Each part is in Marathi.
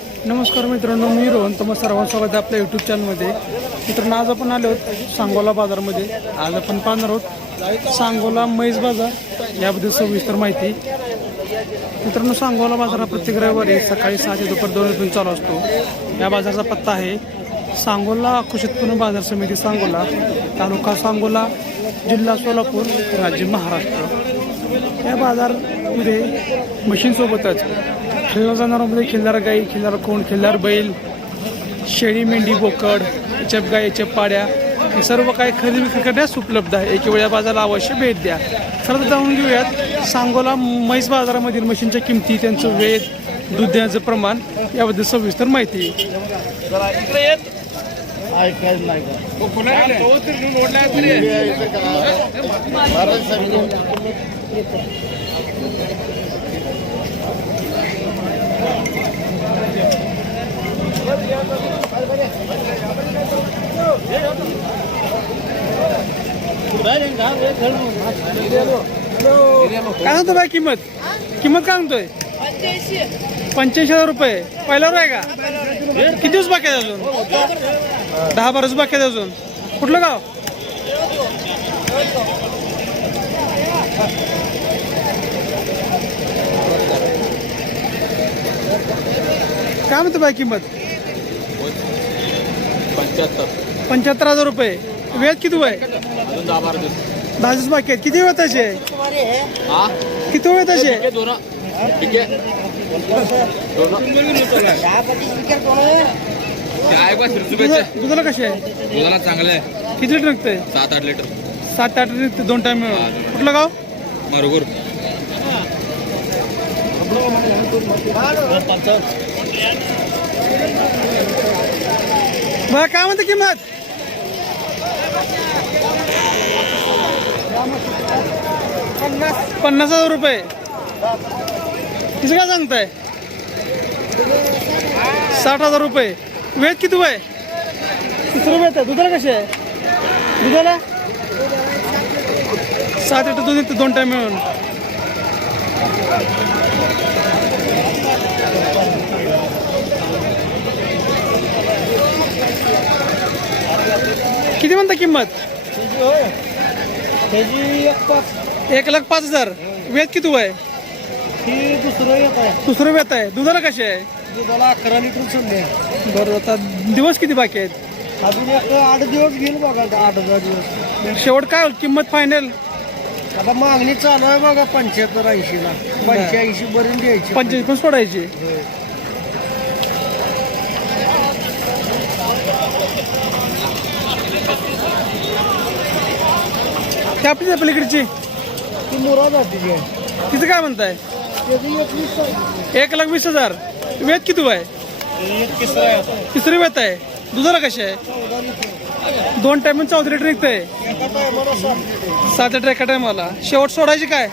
नमस्कार मित्रांनो मी रोहन तुम्हा सर्वांचं स्वागत आहे आपल्या यूट्यूब चॅनलमध्ये मित्रांनो आज आपण आलो आहोत सांगोला बाजारमध्ये. आज आपण पाहणार आहोत सांगोला म्हैस बाजार याबद्दल सविस्तर माहिती. मित्रांनो सांगोला बाजार हा प्रत्येक रविवारी सकाळी सहा ते दुपार दोन वाजून चालू असतो. या बाजाराचा पत्ता आहे सांगोला कृषी बाजार समिती सांगोला तालुका सांगोला जिल्हा सोलापूर राज्य महाराष्ट्र. या बाजारमध्ये मशीनसोबतच खेळल्या जाणाऱ्यामध्ये खिल्लार गाई खिल्लार कोण खिल्लार बैल शेळी मेंढी बोकड चप गाई चप पाड्या हे सर्व काही खरेदी विक्री करण्यास उपलब्ध आहे. एक वेळ या बाजाराला अवश्य भेट द्या. सर्व जाणून घेऊयात सांगोला म्हैस बाजारामधील मशीनच्या किमती त्यांचं वेध दूध देण्याचं प्रमाण याबद्दल सविस्तर माहिती. नाही काय सांगतो बाय किंमत? किंमत काय सांगतोय पंच्याऐंशी हजार रुपये. पहिल्यावर आहे का? किती दिवस बाकी आहेत अजून? दहा बारा दिवस बाकी आहेत अजून. कुठलं गाव? काय म्हणतो बाय किंमत? पंच्याहत्तर. पंच्याहत्तर हजार रुपये. वेळ किती आहे अजून दहा बारा दिवस दहा दिवस बाकी आहेत किती वेळ हा किती वेळ दुधा- दुधाला कसे आहे? दुधाला चांगलं आहे. किती लिटर निघतंय? सात आठ लिटर. सात आठ लिटर दोन टाइम मिळून. कुठलं गाव? मरगुर. बघा काय म्हणते किंमत? पन्नास. हजार रुपये. तिचं काय सांगताय? साठ हजार रुपये. वेद किती वय तिसरं वेत आहे. दुधाला कसे आहे? दुधाला? सात लिटर दूध येतं दोन टाइम मिळून. किती म्हणता किंमत? त्याची एक पाच. एक लाख पाच हजार. वेद किती वय? ही दुसरं येत आहे. दुसरं वेत आहे. दुधाला कसे आहे? दुधाला अकरा लिटर चालले बरं आता दिवस किती बाकी आहेत? अजून एक आठ दिवस घेईल बघा आठ दहा दिवस. शेवट काय होईल? किंमत फायनल आता मागणी चालू आहे बघा पंच्याहत्तर ऐंशीला पंच्याऐंशी पर्यंत द्यायची. पंचवीस पण सोडायची. ते आपली पलीकडची. ती मुरा तिचं काय म्हणताय? त्याची एकवीस आहे. एक लाख वीस हजार. वेद किती आहे ही एक तिसरा आहे आता. तिसरी वेत आहे. दुधाला कशी आहे? चौदा लिटर दोन टाइम चौदा लिटर निघतंय. एका टायमाला सात लिटर. सात लिटर एका टायमाला. शेवट सोडायची काय?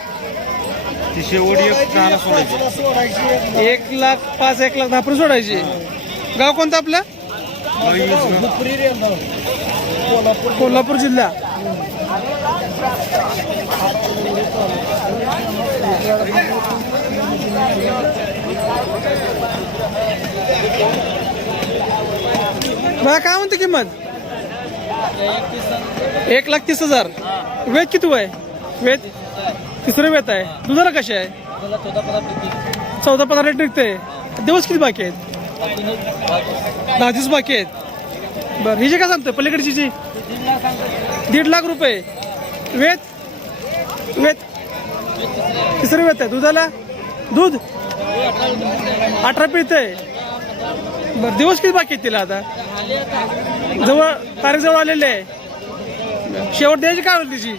ती शेवटी एक सोडायची एक पाचला सोडायची एक एक लाख पाच एक लाख दहा पर्यंत सोडायची. गाव कोणतं आपलं? कोल्हापूर जिल्हा. बघा काय म्हणते किंमत? एक लाख तीस हजार. वेद किती आहे वेद तिसरं वेत आहे. दुधाला कशी आहे? चौदा पंधरा लिटर निघते दिवस किती बाकी आहेत? दहा दिवस बाकी आहेत. बरं हिचे काय सांगतोय पलीकडची जी? दीड लाख रुपये. वेद? वेद? तिसरं रुपये आहे. दुधाला? दूध? अठरा पिळतंय. बरं दिवस किती बाकी आहेत तिला आता? जवळ तारीख जवळ आलेली आहे. शेवट द्यायची काय होईल तिची?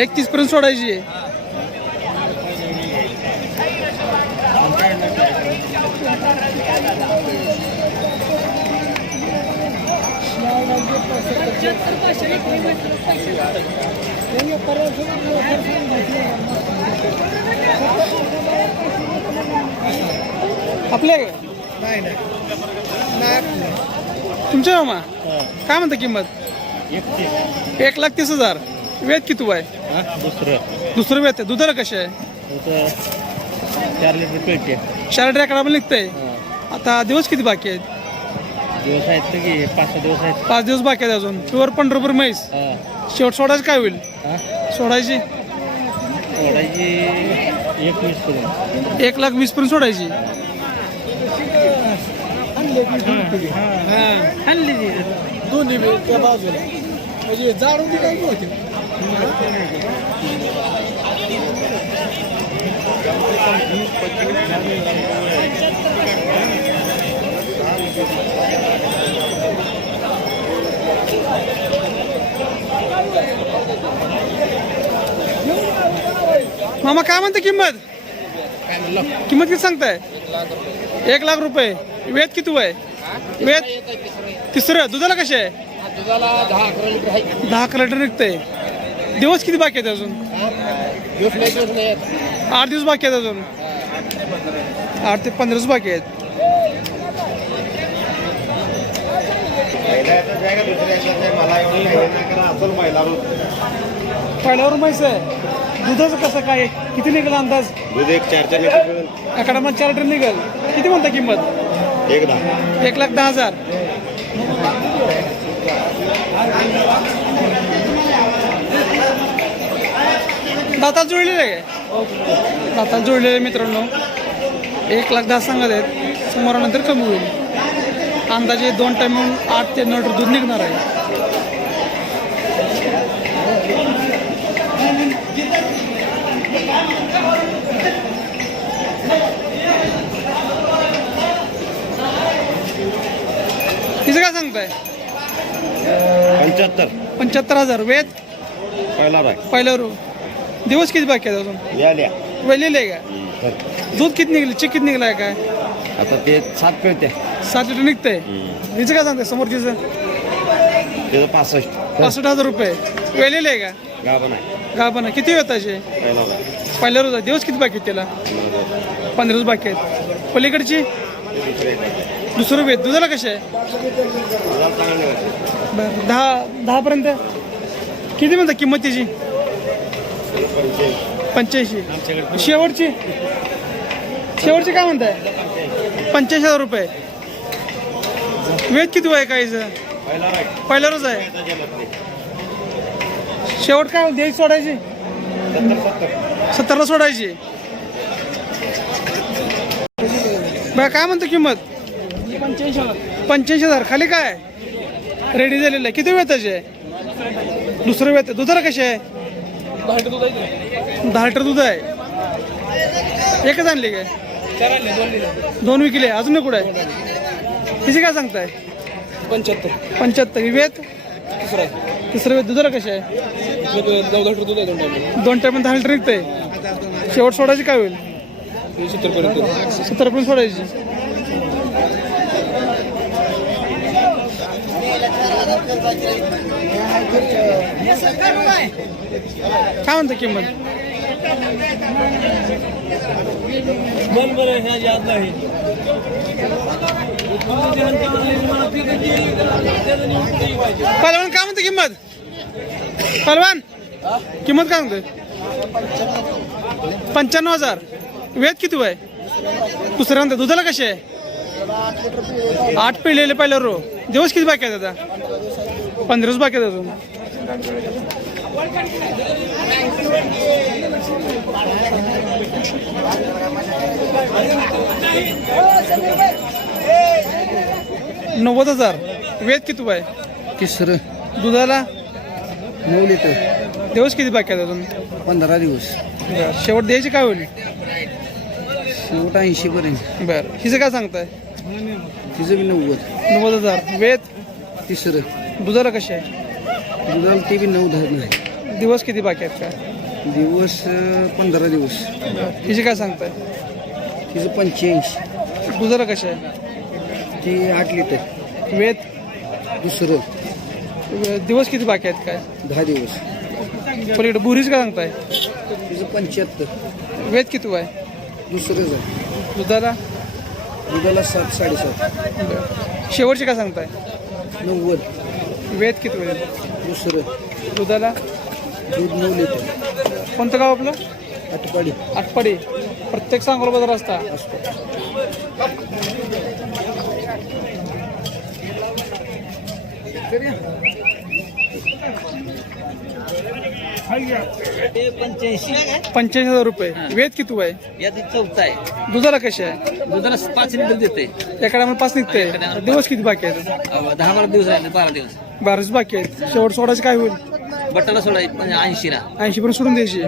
एक तीस पर्यंत सोडायची आहे. आपले? नाही नाही. नाही. तुमच्या मामा? काय म्हणता किंमत? एक लाख तीस हजार. वेद किती आहे दुसरं. दुसरं वेत आहे. दुधाला कसे आहे? चार लिटर पेटे चार ट्रॅकडा पण निघतंय. आता दिवस किती बाकी आहेत? दिवस आहेत की पाच दिवस आहेत. पाच दिवस बाकी आहेत अजून. प्युअर पंढरपूर म्हैस. शेवट सोडायचं काय होईल? सोडायची? सोडायची एक लाख वीस पर्यंत सोडायची. दोन्ही त्या बाजूला. म्हणजे जाडून काय होते मामा काय म्हणते किंमत? किंमत किती सांगताय? एक लाख रुपये. वेद किती आहे वेद तिसरं. दुधाला कसे आहे? दहा अकरा लिटर निघतंय. दिवस किती बाकी आहेत अजून? आठ दिवस बाकी आहेत अजून? आठ ते पंधराच बाकी आहेत. पहिल्यावर म्हैस आहे. दुधाचं कसं काय? किती निघाल अंदाज? दूध एक चार चार लिटर एखादा मग चार लिटर निघाल. किती म्हणता किंमत? एक दहा. एक लाख दहा हजार. दातात जुळलेले आहे. काय दातात जुळलेले मित्रांनो. एक लाख दहा सांगत आहेत. समोरानंतर कमी होईल. अंदाजे दोन टाइम म्हणून आठ ते नऊ लिटर दूध निघणार आहे. तिचं काय सांगताय? पंच्याहत्तर. पंच्याहत्तर हजार. वेद? पहिला बाय पहिल्यावर दिवस किती बाकी आहेत अजून? वेलेले आहे का? दूध किती निघले? चिक किती निघलाय काय? आता ते सात पिळते सात लिटर निघतंय. हिचं काय सांगताय? समोरचीचं? त्याचं पासष्ट. पासष्ट हजार रुपये. वेलेले आहे का? गाभण आहे. गाभण आहे. किती पहिला बाय पहिल्या रोज दिवस किती बाकी आहेत त्याला? पंधरा दिवस बाकी आहेत. पलीकडची? दुसरं वेद. दुधाला कसे आहे? बरं. दहा दहापर्यंत? किती म्हणता किंमत त्याची? पंच्याऐंशी. शेवटची? शेवटची काय म्हणताय? पंच्याऐंशी हजार रुपये. वेज किती आहे काहीचं? पहिला रोज आहे. शेवट काय द्यायची सोडायची? सत्तरला सोडायची. बघा काय म्हणतो किंमत? पंच्याऐंशी हजार. खाली काय? रेडी झालेलं आहे. किती वेताचे आहे? दुसरं वेत दुधाला कसे आहे. दहा लिटर दूध आहे. एकच आणली काय? दोन विकले. अजून कुठं आहे? तिचे काय सांगताय? पंच्याहत्तर. पंच्याहत्तर. वेत? तिसरं वेत दुधाला कसे आहे? दोन टाइम दहा लिटर निघतंय शेवट सोडायची काय होईल? सत्तर पर्यंत सोडायची. काय म्हणता किंमत? पहलवान काय म्हणते किंमत? पलवान किंमत काय म्हणते? पंच्याण्णव हजार. वेद किती आहे दुसऱ्यांदा दुधाला कसे? आहे आठ पिळलेले पहिल्या रो दिवस किती बाकी आहेत आता? पंधराच बाकी आहेत अजून. नव्वद हजार. वेद किती आहे तिसरं. दुधाला? नऊ लिटर. दिवस किती बाकी आहेत अजून? पंधरा दिवस. बरं. शेवट द्यायची काय होईल? शेवट ऐंशी पर्यंत बरं. हिचं काय सांगताय? तिचं बी नव्वद. नव्वद हजार. वेद? तिसरं. दुधाला कसे आहे? दुधाला ते बी नऊ दहा नाही दिवस किती बाकी आहेत काय? दिवस पंधरा दिवस. हिचे काय सांगताय? तिचं पंच्याऐंशी. दुधाला कसे आहे? ती आठ लिटर. वेद दुसरं. दिवस किती बाकी आहेत काय? दहा दिवस. पलीकडे बुरीच काय सांगताय? तिचं पंच्याहत्तर. वेद किती आहे दुसरंच आहे दुधाला? दुधाला सात साडेसात. शेवटचे काय सांगताय? नव्वद. वेद किती होईल दुसरं. दुधाला? दूध नऊ लिटर. कोणतं गाव आपलं? आटपाडी. आटपाडी. प्रत्येक सांगोला बाजार असता. पंच्याऐंशी हजार रुपये. वेद किती आहे यात चौथा आहे. दुधाला कशी आहे? दुधाला पाच लिटर देते एकडे आम्हाला पाच निघते. दिवस किती बाकी आहेत? दहा बारा दिवस राहिले बारा दिवस. बाराच बाकी आहेत. शेवट सोडायचं काय होईल? बट्टाला सोडायचं म्हणजे ऐंशीला. ऐंशी पर्यंत सोडून द्यायची.